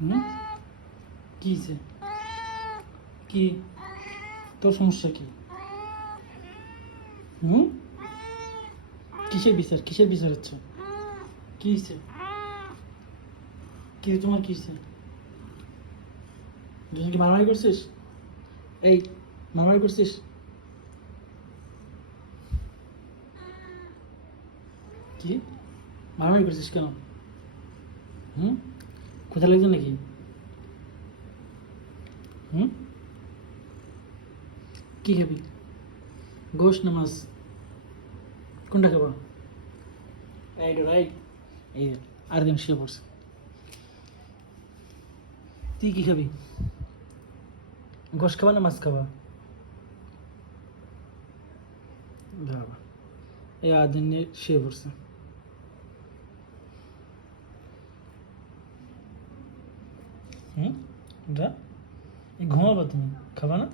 হুম, কি হয়েছে? কি তোর সমস্যা কি? হুম, কিসের বিচার হচ্ছে? কি হয়েছে? কি তোমার কি হয়েছে? দুজন কি মারামারি করছিস? এই, মারামারি করছিস? কি মারামারি করছিস কেন? হুম, কোথায় লাগছে নাকি? হুম, কি খাবি? গোশ না মাছ? কোনটা খাবা? Right right. এই আর দিন শুয়ে পড়ছে। তুই কি খাবি? গোশ খাবা না মাছ খাবা? বাবা, এই আর দিন শুয়ে পড়ছে। হুম, যা ঘুমাবা, তুমি খাবা না?